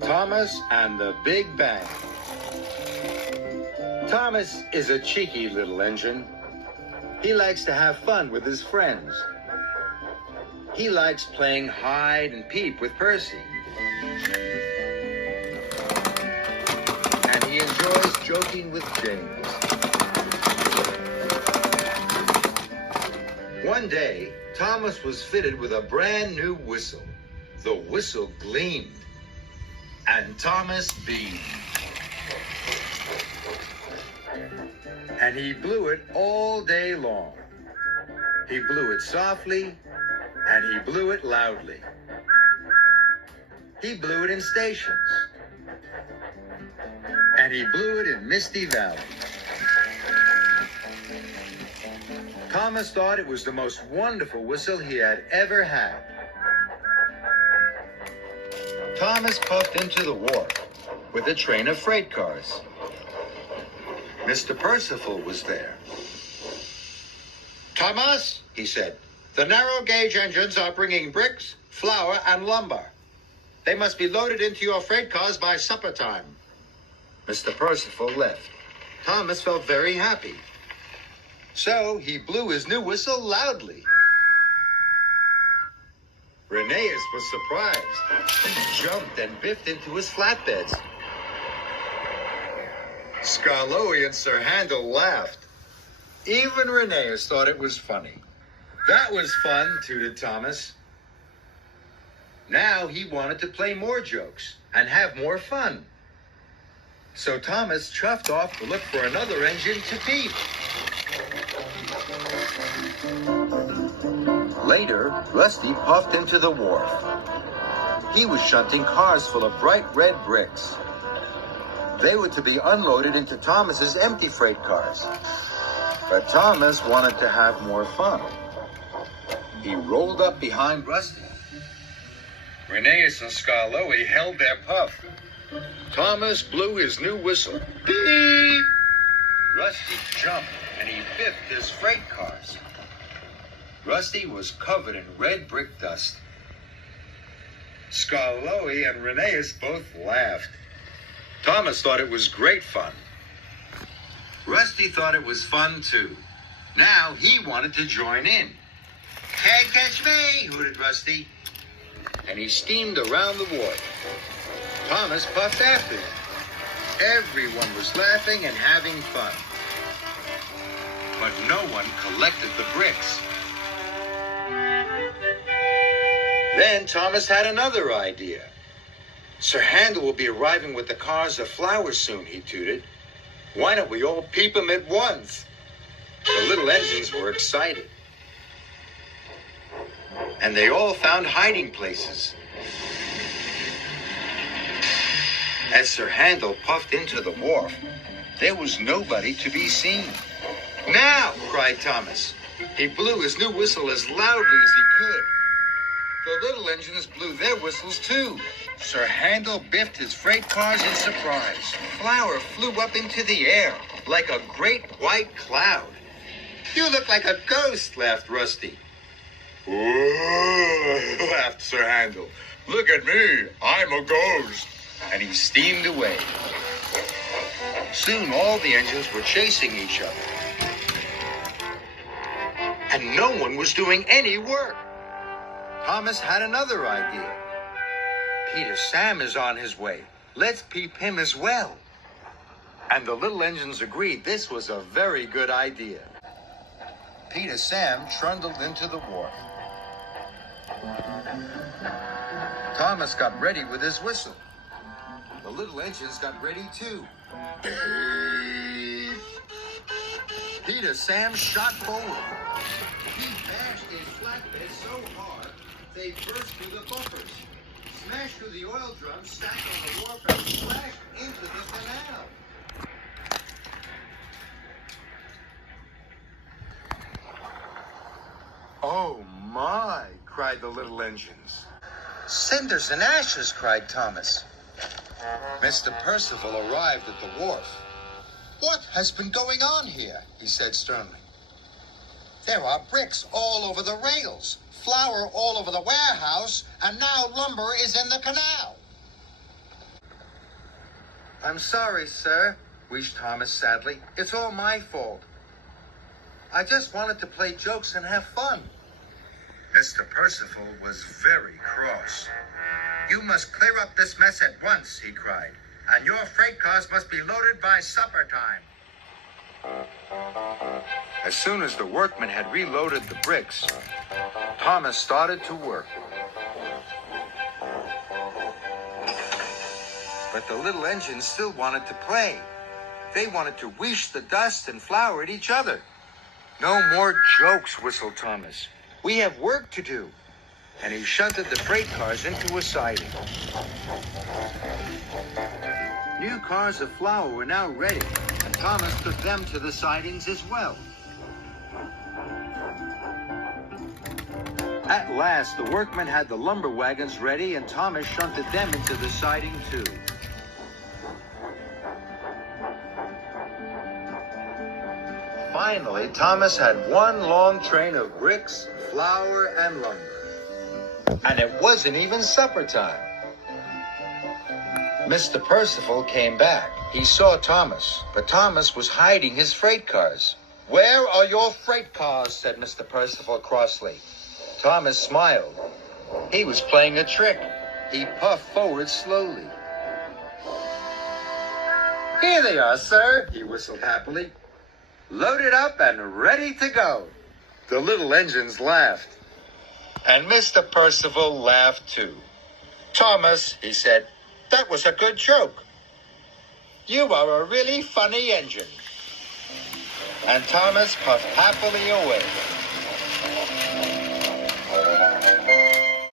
Thomas and the Big Bang. Thomas is a cheeky little engine. He likes to have fun with his friends. He likes playing hide and peep with Percy. And he enjoys joking with James. One day, Thomas was fitted with a brand new whistle. The whistle gleamed, and Thomas beamed. And he blew it all day long. He blew it softly, and he blew it loudly. He blew it in stations, and he blew it in Misty Valley. Thomas thought it was the most wonderful whistle he had ever had. Thomas puffed into the wharf with a train of freight cars. Mr. Percival was there. "Thomas," he said, "the narrow gauge engines are bringing bricks, flour, and lumber. They must be loaded into your freight cars by supper time." Mr. Percival left. Thomas felt very happy. So he blew his new whistle loudly. Rheneas was surprised. He jumped and biffed into his flatbeds. Skarloey and Sir Handel laughed. Even Rheneas thought it was funny. "That was fun," tooted Thomas. Now he wanted to play more jokes and have more fun. So Thomas chuffed off to look for another engine to peep. Later, Rusty puffed into the wharf. He was shunting cars full of bright red bricks. They were to be unloaded into Thomas's empty freight cars. But Thomas wanted to have more fun. He rolled up behind Rusty. Rheneas and Skarloey held their puff. Thomas blew his new whistle. Beep! Rusty jumped and he biffed his freight cars. Rusty was covered in red brick dust. Skarloey and Rheneas both laughed. Thomas thought it was great fun. Rusty thought it was fun too. Now he wanted to join in. "Can't catch me," hooted Rusty. And he steamed around the wharf. Thomas puffed after him. Everyone was laughing and having fun. But no one collected the bricks. Then Thomas had another idea. "Sir Handel will be arriving with the cars of flour soon," he tooted. "Why don't we all peep him at once?" The little engines were excited. And they all found hiding places. As Sir Handel puffed into the wharf, there was nobody to be seen. "Now!" cried Thomas. He blew his new whistle as loudly as he could. The little engines blew their whistles too. Sir Handel biffed his freight cars in surprise. Flour flew up into the air like a great white cloud. "You look like a ghost," laughed Rusty. "Whoa," laughed Sir Handel. "Look at me, I'm a ghost." And he steamed away. Soon all the engines were chasing each other. And no one was doing any work. Thomas had another idea. "Peter Sam is on his way. Let's peep him as well." And the little engines agreed this was a very good idea. Peter Sam trundled into the wharf. Thomas got ready with his whistle. The little engines got ready too. Peter Sam shot forward. He bashed his flatbed so hard they burst through the bumpers, smashed through the oil drums stacked on the wharf, and splashed into the canal. "Oh my," cried the little engines. "Cinders and ashes," cried Thomas. Mr. Percival arrived at the wharf. "What has been going on here?" he said sternly. "There are bricks all over the rails, flour all over the warehouse, and now lumber is in the canal." I'm sorry, sir, wheezed Thomas sadly. It's all my fault. I just wanted to play jokes and have fun. Mr. Percival was very cross. You must clear up this mess at once, he cried. And your freight cars must be loaded by supper time. As soon as the workmen had reloaded the bricks, Thomas started to work. But the little engines still wanted to play. They wanted to whoosh the dust and flour at each other. No more jokes, whistled Thomas. We have work to do. And he shunted the freight cars into a siding. New cars of flour were now ready, and Thomas took them to the sidings as well. At last, the workmen had the lumber wagons ready, and Thomas shunted them into the siding too. Finally, Thomas had one long train of bricks, flour, and lumber. And it wasn't even supper time. Mr. Percival came back. He saw Thomas, but Thomas was hiding his freight cars. "Where are your freight cars?" said Mr. Percival crossly. Thomas smiled. He was playing a trick. He puffed forward slowly. "Here they are, sir," he whistled happily. "Loaded up and ready to go." The little engines laughed. And Mr. Percival laughed too. "Thomas," he said, "that was a good joke. You are a really funny engine." And Thomas puffed happily away.